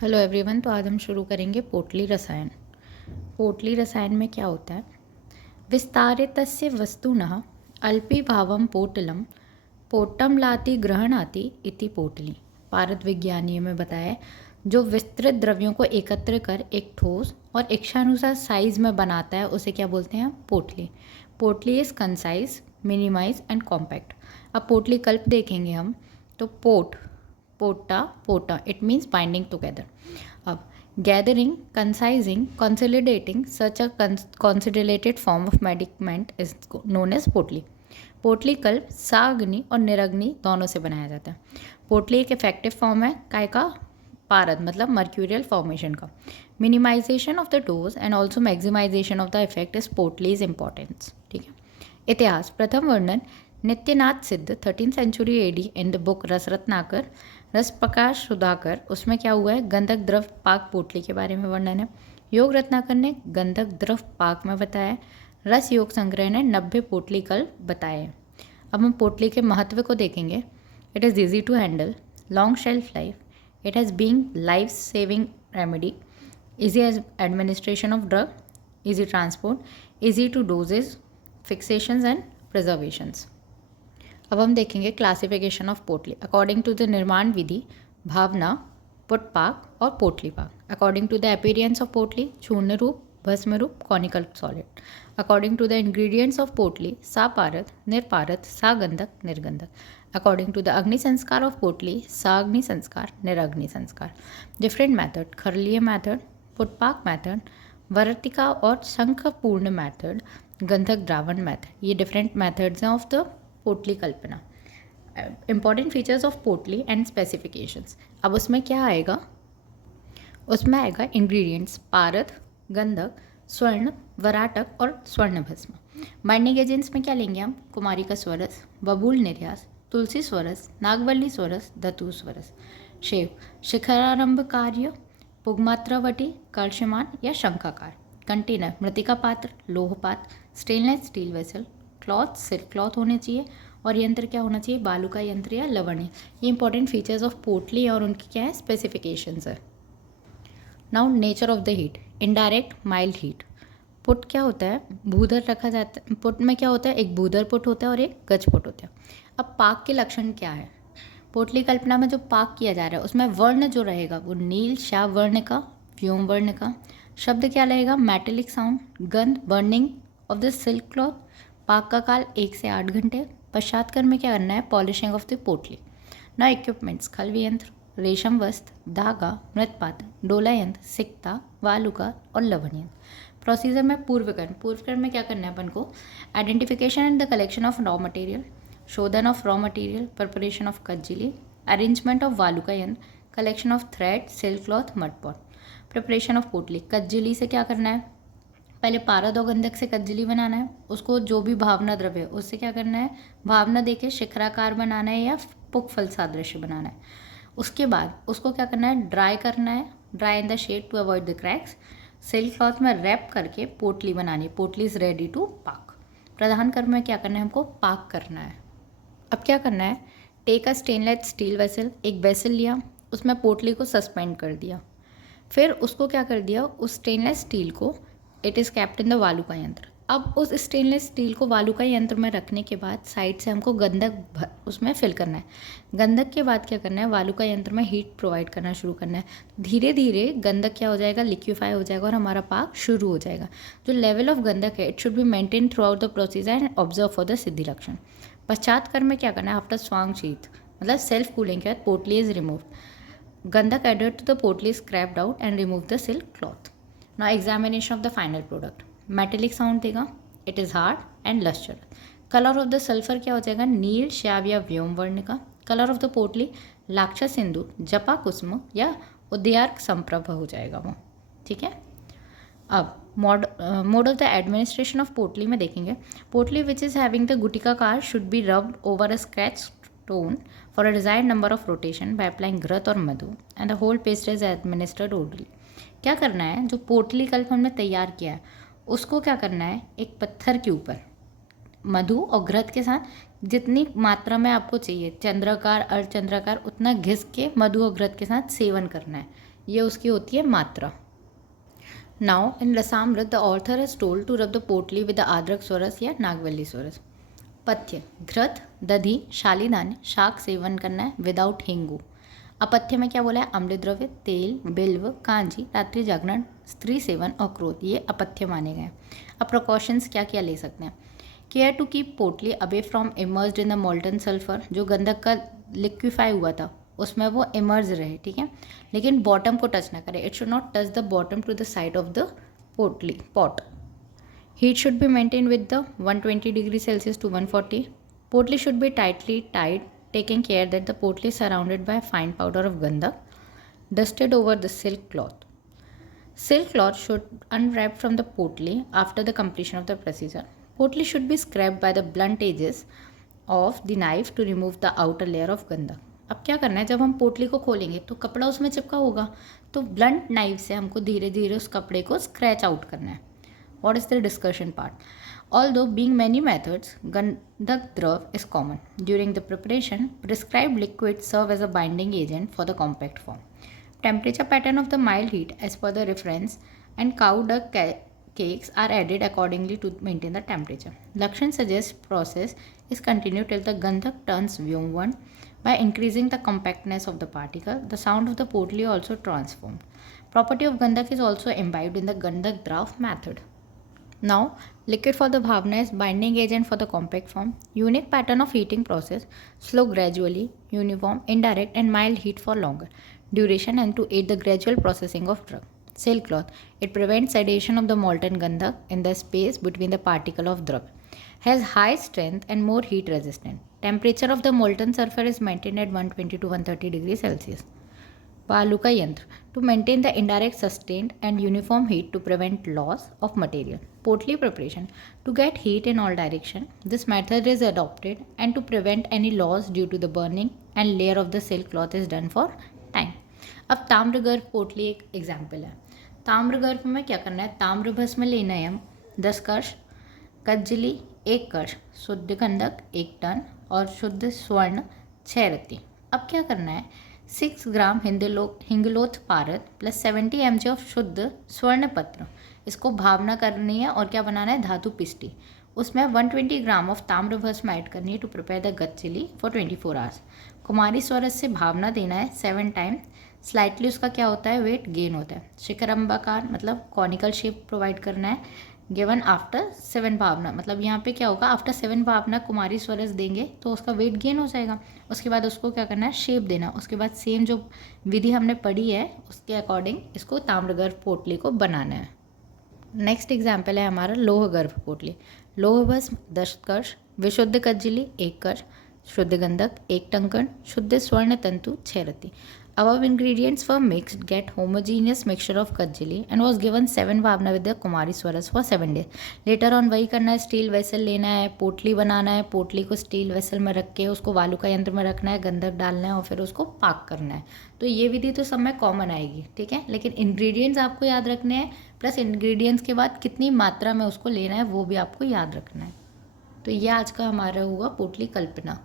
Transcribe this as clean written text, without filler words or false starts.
Hello everyone. तो आज हम शुरू करेंगे पोटली रसायन। पोटली रसायन में क्या होता है? विस्तारितस्य वस्तुनः अल्पीभावं पोटलम पोटम लाति ग्रहणाति इति पोटली। पारद विज्ञानीय में बताया है, जो विस्तृत द्रव्यों को एकत्र कर एक ठोस और इच्छानुसार साइज में बनाता है उसे क्या बोलते हैं? पोटली। Potli is concise, minimize and compact. अब पोटली कल्प देखेंगे हम, तो पोटा पोटा इट मीन्स बाइंडिंग टुगेदर। अब gathering, concising, consolidating such a consolidated form of medicament is known as पोटली। पोटली कल्प साग्नि और निरग्नि दोनों से बनाया जाता है। पोटली एक इफेक्टिव फॉर्म है काय का? पारद मतलब मर्क्यूरियल फॉर्मेशन का। Minimization of the dose and also maximization of the effect is पोटलीज इंपॉर्टेंस। ठीक है। इतिहास। प्रथम वर्णन Nityanatha Siddha 13th century AD in the book Rasaratnakara, Rasa Prakasha Sudhakar. उसमें क्या हुआ है? गंधक द्रव पाक पोटली के बारे में वर्णन है। योग रत्नाकर ने गंधक द्रव पाक में बताया। रस योग संग्रह ने 90 पोटली कल्प बताए हैं। अब हम पोटली के महत्व को देखेंगे। It is easy to handle, long shelf life, it has being life saving remedy, easy administration of drug, easy transport, easy to doses, fixations and preservations। अब हम देखेंगे classification of potli according to the निर्माण विधि, भावना, पुटपाक और पोटली पाक। According to the appearance of potli, चूर्ण रूप, भस्म रूप, conical solid. According to the ingredients of potli, सापारद, निर्पारद, सागंधक, निर्गंधक। अकॉर्डिंग टू द अग्नि संस्कार ऑफ पोटली, साग्नि संस्कार, निरग्नि संस्कार। डिफरेंट मैथड, खरलीय मैथड, पुटपाक मैथड, वर्तिका और शंखपूर्ण मैथड, गंधक द्रावण मैथड। ये डिफरेंट मैथड्स हैं ऑफ द पोटली कल्पना। इंपॉर्टेंट फीचर्स ऑफ पोटली एंड स्पेसिफिकेशंस। अब उसमें क्या आएगा? उसमें आएगा इंग्रेडिएंट्स, पारद, गंधक, स्वर्ण, वराटक और स्वर्ण भस्म। बाइंडिंग एजेंट्स में क्या लेंगे हम? कुमारी का स्वरस, बबूल निर्यास, तुलसी स्वरस, नागवल्ली स्वरस, धतू स्वरस। शेव, शिखरारंभ कार्य, पुगमात्रावटी, कलशमान या शंखाकार। कंटेनर, मृतिका पात्र, लोह पात्र, stainless steel vessel, cloth, silk cloth होने चाहिए। और यंत्र क्या होना चाहिए? बालू का यंत्र या लवणी। ये इंपॉर्टेंट फीचर्स ऑफ पोटली और उनकी क्या है? स्पेसिफिकेशंस है। Now nature of the heat, indirect mild heat. Put क्या होता है? भूदर रखा जाता है। पुट में क्या होता है? एक भूदर पुट होता है और एक गज पुट होता है। अब पाक के लक्षण क्या है? पोटली कल्पना में जो पाक किया जा रहा है उसमें वर्ण जो रहेगा वो नील श्याव वर्ण का, व्योम वर्ण का। शब्द क्या रहेगा? Metallic sound. गंध, burning of the silk cloth. पाक का काल 1 से 8 घंटे। पश्चात कर्म में क्या करना है? पॉलिशिंग ऑफ द पोटली। ना इक्विपमेंट्स, खलवी यंत्र, रेशम वस्त्र, धागा, मृतपात्र, डोला यंत्र, सिक्ता, वालुका और लवण यंत्र। प्रोसीजर में पूर्वकर्म में क्या करना है अपन को? Identification and the collection of raw material, शोधन of raw material, preparation of kajjali, arrangement of valuka yantra, collection of thread, silk cloth, mud pot. Preparation of potli, कज्जिली से क्या करना है? पहले पारद और गंधक से कज्जिली बनाना है। उसको जो भी भावना द्रव्य है उससे क्या करना है? भावना देके शिखराकार बनाना है या पुक फल सादृश्य बनाना है। उसके बाद उसको क्या करना है? ड्राई करना है, dry in the shade to avoid the cracks. Silk cloth में रैप करके पोटली बनानी है। पोटली इज रेडी टू पाक। प्रधान कर्म में क्या करना है? हमको पाक करना है। अब क्या करना है? Take a stainless steel vessel, एक वेसल लिया, उसमें पोटली को सस्पेंड कर दिया। फिर उसको क्या कर दिया? उस स्टेनलेस स्टील को, it is kept in the valuka yantra. अब उस स्टेनलेस स्टील को वालुका यंत्र में रखने के बाद साइड से हमको गंधक उसमें फिल करना है। गंधक के बाद क्या करना है? वालुका यंत्र में हीट प्रोवाइड करना शुरू करना है। धीरे धीरे गंधक क्या हो जाएगा? लिक्विफाई हो जाएगा और हमारा पाक शुरू हो जाएगा। जो लेवल ऑफ गंधक है it should be maintain throughout the procedure and observe for the siddhi lakshana. पश्चात कर्म में क्या करना है? आफ्टर स्वांग शीत मतलब सेल्फ कूलिंग के बाद potli is removed. Gandhak added to the potli is scraped out and remove the silk cloth. Now examination of the final product. Metallic sound देगा, it is hard and luster. Colour of the sulphur क्या हो जाएगा? नील श्याव या व्योम वर्ण का। Colour of the पोटली लाक्षा सिंधु, जपा कुसुम या उद्यार्क संप्रभ हो जाएगा वो। ठीक है। अब mode of the administration of potli में देखेंगे। Potli which is having the gutika कार should be rubbed over a scratch stone for a desired number of rotation by applying ghrita और madhu and the whole paste is administered orally. क्या करना है? जो पोटली कल्प हमने तैयार किया है उसको क्या करना है? एक पत्थर के ऊपर मधु और घृत के साथ जितनी मात्रा में आपको चाहिए, चंद्राकार अर्धचंद्राकार, उतना घिस के मधु और घृत के साथ सेवन करना है। ये उसकी होती है मात्रा। Now in Rasamrita the author has told to rub the potli with the आद्रक स्वरस या नागवल्ली स्वरस। पथ्य: घृत, दधि, शालीधान्य, शाक सेवन करना है विदाउट हिंगू। अपथ्य में क्या बोला है? अम्ल द्रव्य, तेल, बिल्व, कांजी, रात्रि जागरण, स्त्री सेवन और क्रोध, ये अपथ्य माने गए। अब प्रिकॉशंस क्या क्या ले सकते हैं? केयर टू कीप पोटली away from immersed in the molten sulphur, जो गंधक का लिक्विफाई हुआ था उसमें वो इमर्ज रहे, ठीक है, लेकिन बॉटम को टच ना करे। It should not touch the bottom to the side of the potli pot. Heat should be maintained with the 120 degrees Celsius to 140. Potli should be tightly tied, taking care that the potli is surrounded by a fine powder of gandhak, dusted over the silk cloth. Silk cloth should unwrap from the potli after the completion of the procedure. Potli should be scraped by the blunt edges of the knife to remove the outer layer of gandhak. अब क्या करना है, जब हम पोटली को खोलेंगे तो कपड़ा उसमें चिपका होगा, तो ब्लंट नाइफ से हमको धीरे धीरे उस कपड़े को स्क्रैच आउट करना है। What is the discussion part? Although being many methods, Gandhak Drav is common. During the preparation, prescribed liquids serve as a binding agent for the compact form. Temperature pattern of the mild heat as per the reference and cow duck cakes are added accordingly to maintain the temperature. Lakshan suggests process is continued till the Gandhak turns Vyomvan. By increasing the compactness of the particle, the sound of the potli also transformed. Property of Gandhak is also imbibed in the Gandhak Drav method. Now, liquid for the bhavna is binding agent for the compact form. Unique pattern of heating process, slow gradually, uniform, indirect and mild heat for longer duration and to aid the gradual processing of drug. Silk cloth, it prevents sedation of the molten gandhak in the space between the particle of drug. Has high strength and more heat resistant. Temperature of the molten sulfur is maintained at 120 to 130 degrees Celsius. Paluka Yantra, to maintain the indirect, sustained and uniform heat to prevent loss of material. Potli preparation, to get heat in all direction. This method is adopted and to prevent any loss due to the burning and layer of the silk cloth is done for time. अब ताम्रगर्भ पोटली एक example है। ताम्रगर्भ में क्या करना है? ताम्र भस्म लेना है हम 10 कश, कज्जली 1 कश, शुद्ध गंधक 1 टन और शुद्ध स्वर्ण 6 रत्ती। अब क्या करना है? 6 ग्राम हिंगलोथ पारद प्लस 70 mg ऑफ शुद्ध स्वर्ण पत्र, इसको भावना करनी है और क्या बनाना है? धातु पिष्टी। उसमें 120 ग्राम ऑफ ताम्र भस्म ऐड करनी है टू प्रिपेयर द गच्चली फॉर 24 आवर्स। कुमारी स्वरस से भावना देना है 7 टाइम। स्लाइटली उसका क्या होता है? वेट गेन होता है। शिखरंबाकार मतलब कॉनिकल शेप प्रोवाइड करना है। गिवन आफ्टर 7 भावना, मतलब यहाँ पे क्या होगा? आफ्टर 7 भावना कुमारी स्वरस देंगे तो उसका वेट गेन हो जाएगा। उसके बाद उसको क्या करना है? शेप देना। उसके बाद सेम जो विधि हमने पढ़ी है उसके अकॉर्डिंग इसको ताम्रगर्भ पोटली को बनाना है। नेक्स्ट एग्जाम्पल है हमारा लोह गर्भ पोटली। लोह भस्म 10 कश, विशुद्ध कज्जली 1 कश, शुद्ध गंधक 1 टंकण, शुद्ध स्वर्ण तंतु 6 रत्ती। Above ingredients were mixed, get homogeneous mixture of kajjali and was given 7 bhavna with the kumari swaras for 7 days. Later on वही करना है, स्टील वेसल लेना है, पोटली बनाना है, पोटली को स्टील वेसल में रख के उसको वालुका यंत्र में रखना है, गंधक डालना है और फिर उसको पाक करना है। तो ये विधि तो सब में कॉमन आएगी, ठीक है, लेकिन इंग्रेडिएंट्स आपको याद रखने हैं, प्लस इंग्रेडिएंट्स के बाद कितनी मात्रा में उसको लेना है वो भी आपको याद रखना है। तो ये आज का हमारा हुआ पोटली कल्पना।